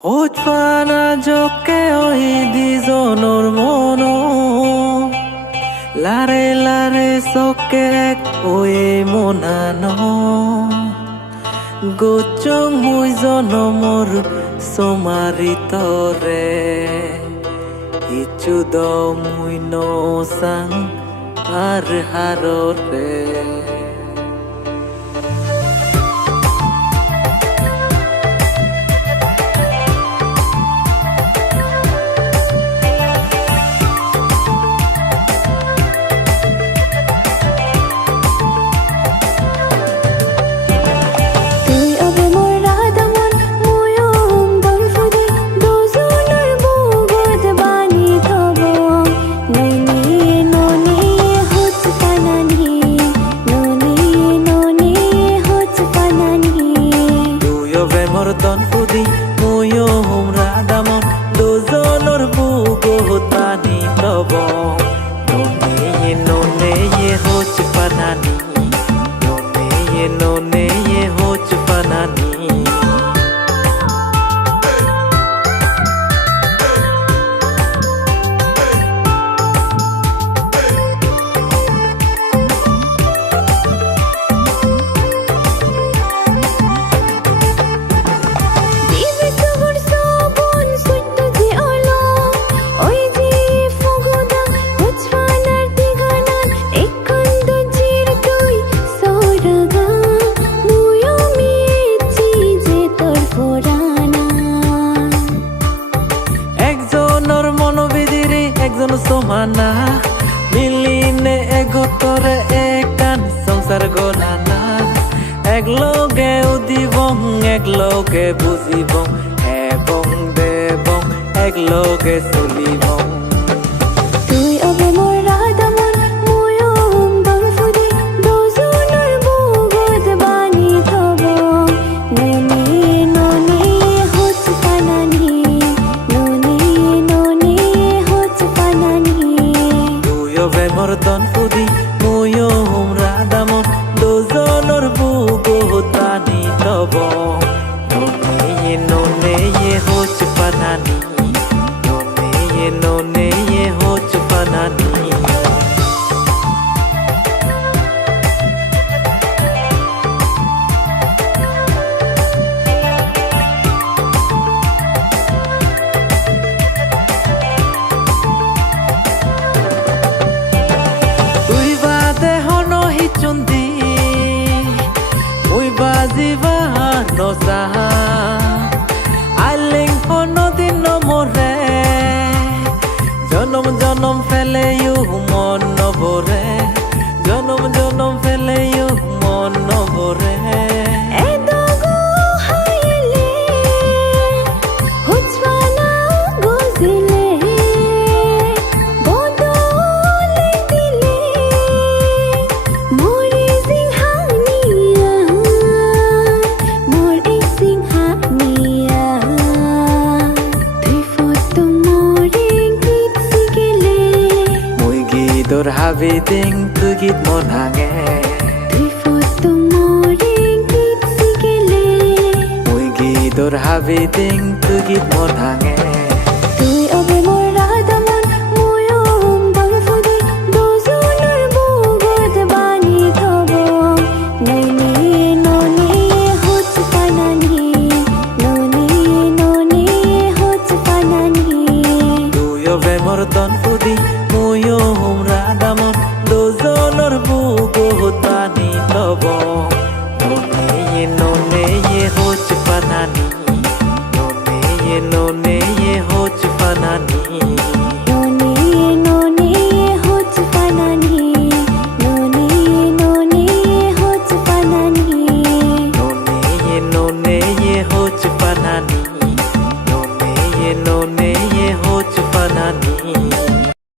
Otswana jokke oidi zonor mono Lare lare sokke ek oe monano Gochong mui zonomor somaritore Ichudo mui no sang har harore Don pudi muyo humra damon dozonor bugo hotani tobo none ye hoch panani none ye hoch panani একজন সমানা মিলিনে এগোতরে একান সংসার গোলানা একলগে উদিবং একলগে বুঝিবং এবং দেবং একলগে চলিবং তুই অবে মোর রাধামন মুয়ো হুমদং ফুদি দোজনের বুগদ বানি থব ননে হচ পানানি ননে হচ পানানি তুই অবে মোর দন ফুদি মুয়ো হুমরা দামন দোজনের বুগদ বানি থব ননে হচ পানানি none ye hoch panani Tui bade hono hichundi Mui baziva no saha Aling hono dino more জনম জনম ফেলে মন নবরে জনম জনম ফেলে মন নবরে Dor habi ding tu git mon hange Tui foto moring git sigele Mui gi dor habi ding tu git mon hange Tui obe mor radamon muyo humdang fudi dozonor bugod bani thobo none hoch panani none hoch panani Tui obe mor don fudi